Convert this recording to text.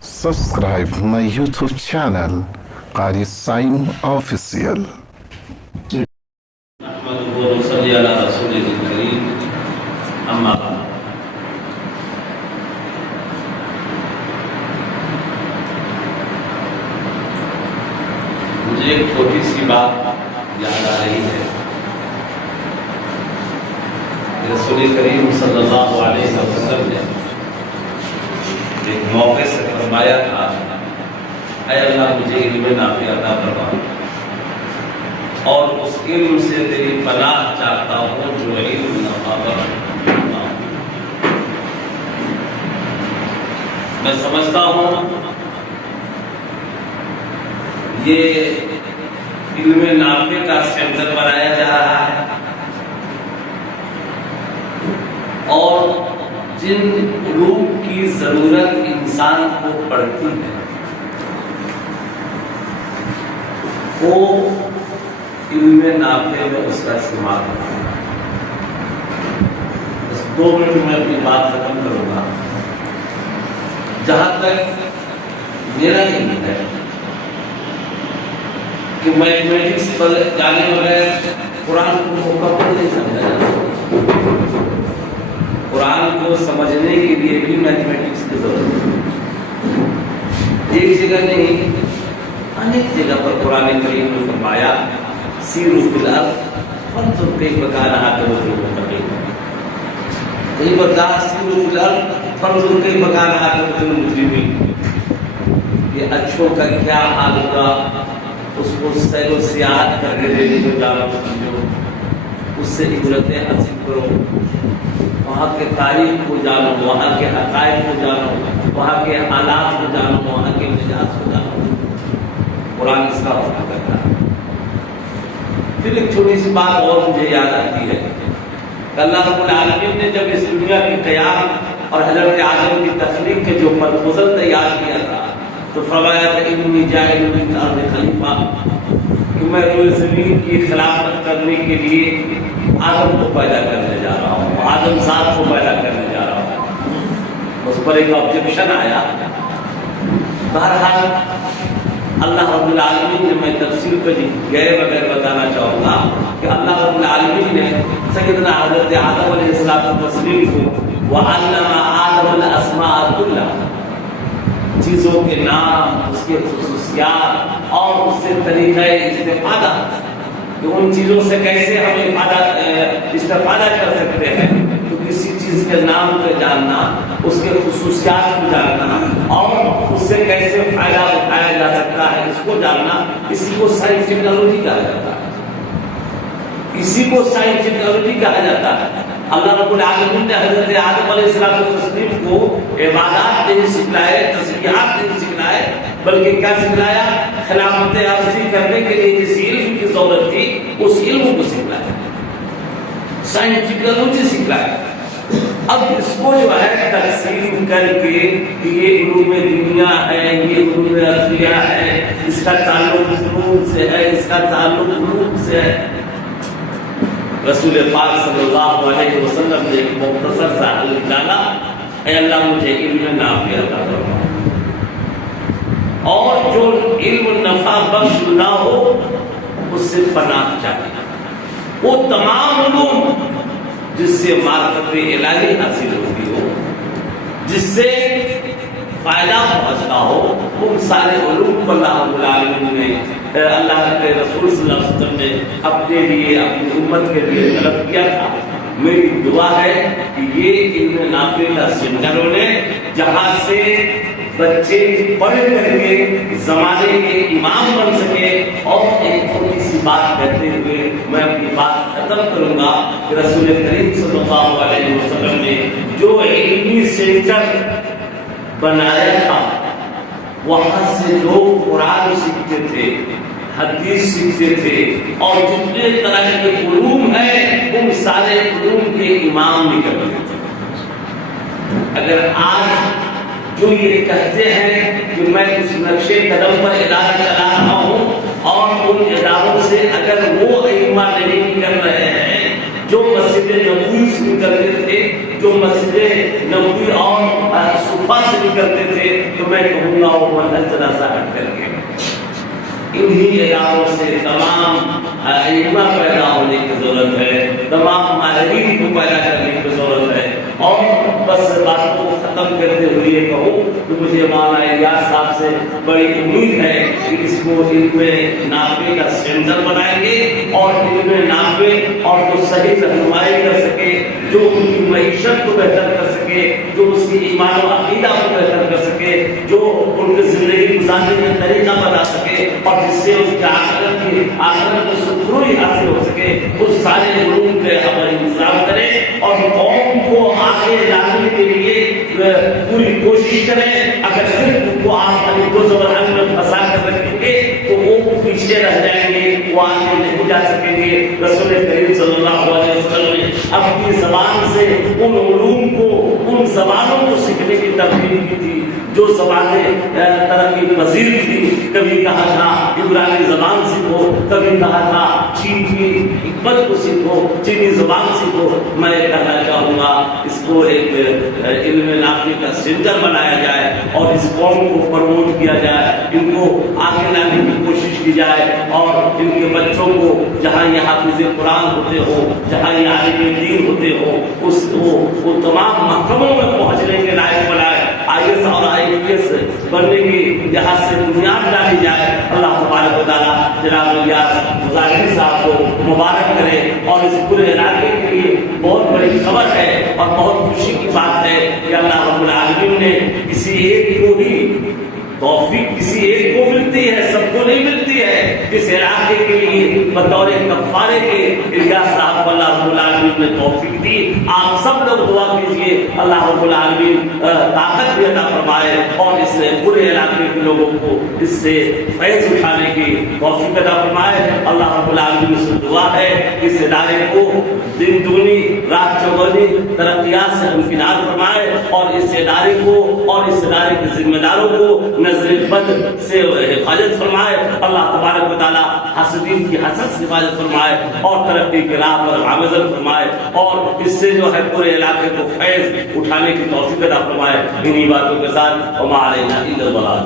Subscribe my YouTube channel, Qari Saim Official. मुझे एक छोटी सी बात याद आ रही है। रसूल करीम सल्लल्लाहु अलैहि वसल्लम ने एक मौके से फरमाया था, ऐ अल्लाह मुझे इल्म नाफी अता फरमा और उस इल्म से तेरी पनाह चाहता हूँ जो इल्म नफा। मैं समझता हूँ ये इल्म नाफे का सेंटर बनाया जा रहा है और जिन उलूम की जरूरत इंसान को पड़ती है वो इल्म नाफे में उसका इस्तेमाल होता है। बस 2 मिनट में अपनी बात खत्म करूंगा। जहां तक मेरा इल्म है कि मैथमेटिक्स पर जाने बगैर कुरान को मुकम्मल नहीं समझा जा सकता। कुरान को समझने के लिए भी मैथमेटिक्स की जरूरत है। एक जगह नहीं अनेक जगह पर कुरान करीम ने फरमाया सीरू फिल अर्द फंजुर कैफ कान आक़िबतुल मुत्तक़ीन। कहीं पर कहा सीरू फिल अर्द फंजुर कैफ कान आक़िबतुल मुजरिमीन। ये अच्छों का क्या हाल होगा उसको सैरो सियाहत करके देने को जानो, समझो, उससे इबरतें हासिल करो, वहाँ के तारीख को जानो, वहाँ के हक़ाइक़ को जानो, वहाँ के हालात को जानो, वहाँ के मिजाज को जानो। कुरान इसका हुक्म करता है। फिर एक छोटी सी बात और मुझे याद आती है। अल्लाह रब्बुल आलमीन ने जब इस दुनिया की क़याम और हज़रत आदम की तख्लीक के जो प्रपोजल तैयार किया था तो फरमाया था इन्नी जाइलुन फिल अर्ज़ि खलीफा, कि मैं रोए ज़मीन की खिलाफत करने के लिए आदम को पैदा करने जा रहा हूँ, आदम साहब को पैदा करने जा रहा हूँ। उस पर एक ऑब्जेक्शन आया। बहरहाल अल्लाह रब्बुल आलमीन ने, मैं तफसील पर गए बगैर बताना चाहूँगा कि अल्लाह रब्बुल आलमीन ने सैयदना हज़रत आदम अलैहिस्सलाम को वअल्लमा आदम अल अस्माअ कुल्लहा, चीज़ों के नाम, उसके खुसूसियात और उससे तरीक़े इस्तेफ़ादा, कि उन चीज़ों से कैसे हम इस्तेफ़ादा कर सकते हैं। तो किसी चीज़ के नाम को जानना, उसके खुसूसियात को जानना और उससे कैसे फ़ायदा उठाया जा सकता है इसको जानना, इसी को साइंस टेक्नोलॉजी कहा जाता है। इसी को साइंस टेक्नोलॉजी कहा जाता है। अल्लाह रब्बुल आलमीन ने हज़रत आदम अलैहिस्सलाम को इबादत नहीं सिखलाए, तस्बीहात नहीं सिखलाए, बल्कि क्या सिखलाया? खिलाफत अर्ज़ी करने के लिए जिस इल्म की जरूरत थी उस इल्म को सिखलाया, साइंस टेक्नोलॉजी सिखलाया। अब इसको जो है तकसीम करके ये उलूम दुनिया है, ये उलूम अर्ज़िया है, इसका ताल्लुक फ़ुनून से है, इसका ताल्लुक उलूम से है। रसूल पाक सल्लल्लाहु अलैहि वसल्लम ने एक मुख्तसर सा हल निकाला, ऐ अल्लाह मुझे इल्म नाफ़ी अता फरमा, और जो इल्म नफा बख्श ना हो उससे पनाह चाहिए। वो तमाम उलूम जिससे मार्फत इलाही हासिल होती हो, जिससे फायदा पहुंचता हो, उन सारे उलूम को अल्लाह रब्बुल आलमीन ने, अल्लाह के रसूल सल्लल्लाहु अलैहि वसल्लम ने अपने लिए, अपनी उम्मत के लिए तलब किया था। मेरी दुआ है कि ये इल्म नाफ़े का सेंटर होने, जहाँ से बच्चे पढ़ करके ज़माने के इमाम बन सके। और एक छोटी सी बात कहते हुए मैं अपनी बात खत्म करूंगा कि रसूल करीम सल्लल्लाहु अलैहि वसल्लम ने जो इल्मी सेंटर बनाया था, वहाँ से लोग कुरान सीखते थे, हदीस सीखते थे और जितने तरह के उलूम हैं उन सारे उलूम के इमाम निकलते थे। अगर आज जो ये कहते हैं कि मैं उस नक्शे कदम पर इदारा चला रहा हूँ और उन इदारों से अगर वो इल्म नहीं कर रहे हैं, جو مسجد نبوی سے نکلتے تھے، جو مسجد نبوی اور صفا سے نکلتے تھے، تو میں کہوں گا وہ منہج ذرا سا ہٹ کر کے انہی اداروں سے تمام علماء پیدا ہونے کی ضرورت ہے، تمام ماہرین کو پیدا کرنے کی ضرورت ہے۔ اور بس بات کو ختم کرتے ہوئے یہ کہوں کہ مجھے مولانا الیاس صاحب سے بڑی امید ہے کہ اس کو علم نافع کا سینٹر بنائیں گے، اور علم نافع اور جو صحیح رہنمائی کر سکے، جو ان کی معیشت کو بہتر کر سکے، جو اس کی ایمان و عقیدہ کو بہتر کر سکے، جو ان کی زندگی گزارنے کا طریقہ بتا سکے، اور جس سے اس کے آخرت کو سرخروئی حاصل ہو سکے، اس سارے علوم کے ہم انتظام کریں اور قوم کو آگے لانے کے لیے پوری کوشش کریں۔ اگر صرف ان کو آپ دو زبان میں پھنسا کر رکھیں گے تو وہ پیچھے رہ جائیں گے، وہ آگے نہیں جا سکیں گے۔ رسول کریم صلی اللہ علیہ وسلم نے اپنی زبان سے ان علوم کو، ان زبانوں کو سیکھنے کی ترغیب کی تھی جو زبانیں ترقی پذیر تھی۔ کبھی کہا تھا عبرانی زبان سیکھو، کبھی کہا تھا چین کی حکمت کو سیکھو، چینی زبان سیکھو۔ میں کہنا چاہوں گا اس کو ایک علم نافع کا سینٹر بنایا جائے اور اس قوم کو پروموٹ کیا جائے، ان کو آگے لانے کی کوشش کی جائے، اور ان کے بچوں کو جہاں یہ حافظ قرآن ہوتے ہو، جہاں یہ عالم دین ہوتے ہو، اس وہ تمام محکموں میں پہنچنے کے لائق بنائے، IAS اور IPS بننے کی یہاں سے بنیاد ڈالی جائے۔ اللہ تبارک و تعالیٰ جناب الیاس مظاہری صاحب کو مبارک کرے، اور اس پورے علاقے کے لیے بہت بڑی خبر ہے اور بہت خوشی کی بات ہے کہ اللہ رب العالمین نے کسی ایک کو بھی توفیق، کسی ایک کو ملتی ہے، سب کو نہیں ملتی ہے۔ اس علاقے کے لیے بطور کفارے کے الیاس صاحب کو اللہ رب العالمین نے توفیق دی۔ آپ سب لوگ دعا کیجیے اللہ رب العالمین طاقت بھی عطا فرمائے اور اس پورے علاقے کے لوگوں کو اس سے فیض اٹھانے کی توفیق عطا فرمائے۔ اللہ رب العالمین سے دعا ہے اس ادارے کو دن دگنی رات چوگنی ترقیات سے ہمکنار فرمائے، اور اس ادارے کو اور اس ادارے کے ذمہ داروں کو نظر بد سے حفاظت فرمائے۔ اللہ تبارک و تعالیٰ حاسدین کی حسد سے حفاظت فرمائے اور ترقی کی راہ پر گامزن فرمائے، اور اس سے جو ہے پورے علاقے کو فیض اٹھانے کی توفیق عطا فرمائے۔ انہی باتوں کے ساتھ وما علینا الا البلاغ۔